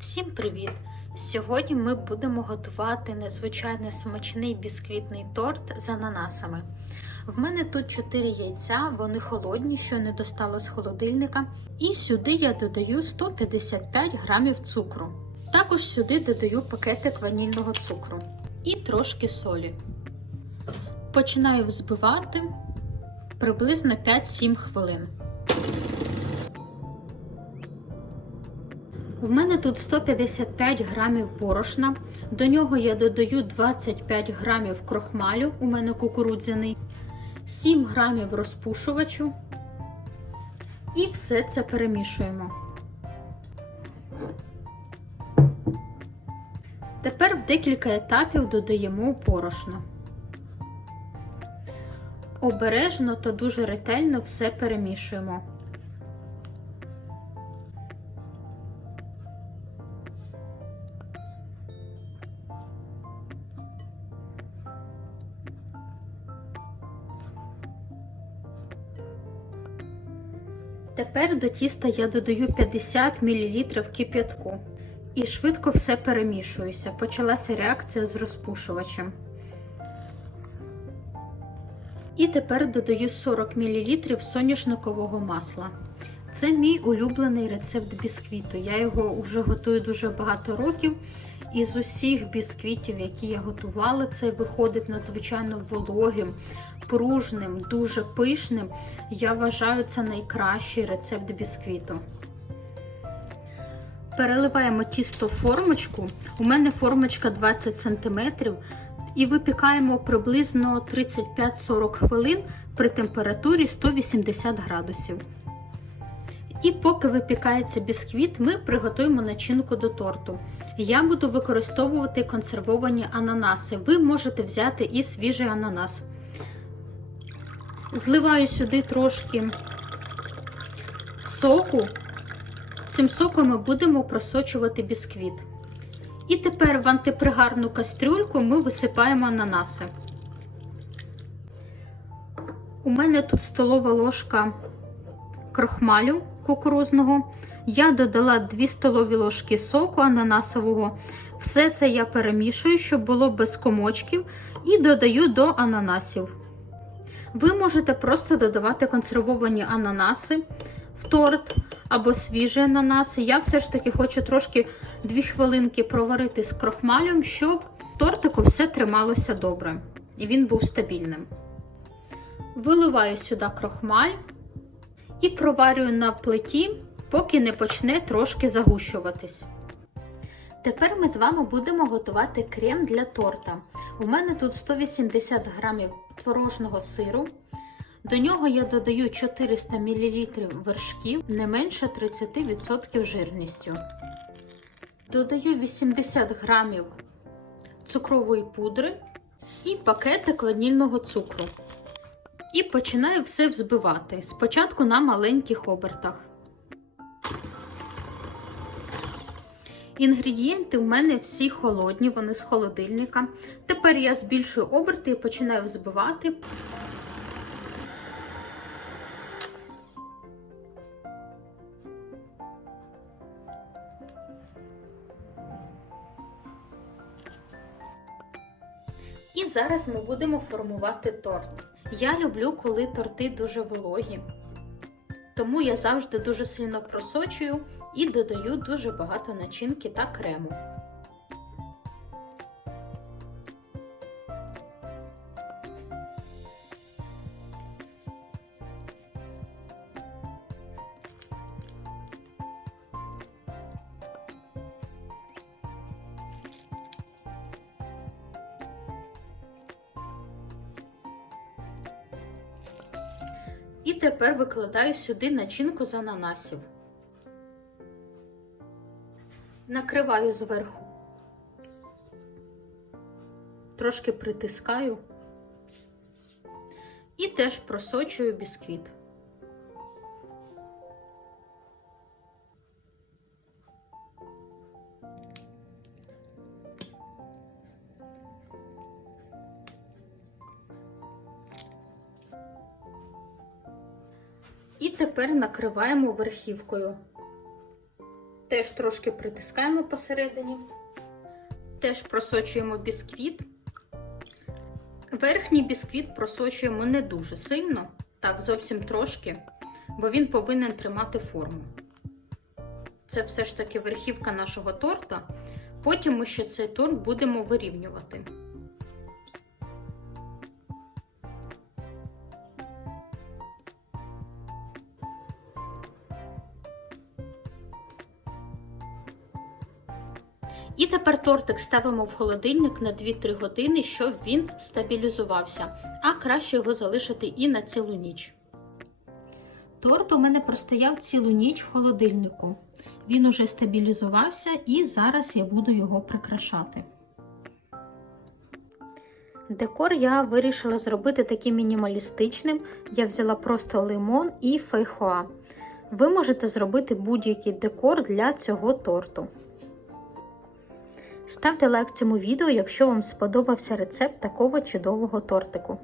Всім привіт! Сьогодні ми будемо готувати незвичайно смачний бісквітний торт з ананасами. В мене тут 4 яйця, вони холодні, що не достало з холодильника. І сюди я додаю 155 грамів цукру. Також сюди додаю пакетик ванільного цукру і трошки солі. Починаю взбивати приблизно 5-7 хвилин. В мене тут 155 грамів борошна, до нього я додаю 25 грамів крохмалю, у мене кукурудзяний, 7 грамів розпушувачу і все це перемішуємо. Тепер в декілька етапів додаємо борошно. Обережно та дуже ретельно все перемішуємо. Тепер до тіста я додаю 50 мл кип'ятку і швидко все перемішуюся. Почалася реакція з розпушувачем. І тепер додаю 40 мл соняшникового масла. Це мій улюблений рецепт бісквіту. Я його вже готую дуже багато років. І з усіх бісквітів, які я готувала, це виходить надзвичайно вологим, пружним, дуже пишним. Я вважаю, це найкращий рецепт бісквіту. Переливаємо тісто в формочку. У мене формочка 20 см. І випікаємо приблизно 35-40 хвилин при температурі 180 градусів. І поки випікається бісквіт, ми приготуємо начинку до торту. Я буду використовувати консервовані ананаси. Ви можете взяти і свіжий ананас. Зливаю сюди трошки соку. Цим соком ми будемо просочувати бісквіт. І тепер в антипригарну кастрюльку ми висипаємо ананаси. У мене тут столова ложка крохмалю кукурузного. Я додала 2 столові ложки соку ананасового. Все це я перемішую, щоб було без комочків, і додаю до ананасів. Ви можете просто додавати консервовані ананаси в торт або свіжі ананаси. Я все ж таки хочу трошки 2 хвилинки проварити з крохмалем, щоб тортику все трималося добре і він був стабільним. Виливаю сюди крохмаль і проварюю на плиті, поки не почне трошки загущуватись. Тепер ми з вами будемо готувати крем для торта. У мене тут 180 грамів творожного сиру. До нього я додаю 400 мл вершків, не менше 30% жирністю. Додаю 80 грамів цукрової пудри і пакетик ванільного цукру. І починаю все взбивати. Спочатку на маленьких обертах. Інгредієнти у мене всі холодні, вони з холодильника. Тепер я збільшую оберти і починаю взбивати. І зараз ми будемо формувати торт. Я люблю, коли торти дуже вологі, тому я завжди дуже сильно просочую і додаю дуже багато начинки та крему. Тепер викладаю сюди начинку з ананасів. Накриваю зверху, трошки притискаю і теж просочую бісквіт. Тепер накриваємо верхівкою. Теж трошки притискаємо посередині. Теж просочуємо бісквіт. Верхній бісквіт просочуємо не дуже сильно, так, зовсім трошки, бо він повинен тримати форму. Це все ж таки верхівка нашого торта. Потім ми ще цей торт будемо вирівнювати. І тепер тортик ставимо в холодильник на 2-3 години, щоб він стабілізувався, а краще його залишити і на цілу ніч. Торт у мене простояв цілу ніч в холодильнику. Він уже стабілізувався і зараз я буду його прикрашати. Декор я вирішила зробити таким мінімалістичним. Я взяла просто лимон і фейхоа. Ви можете зробити будь-який декор для цього торту. Ставте лайк цьому відео, якщо вам сподобався рецепт такого чудового тортику.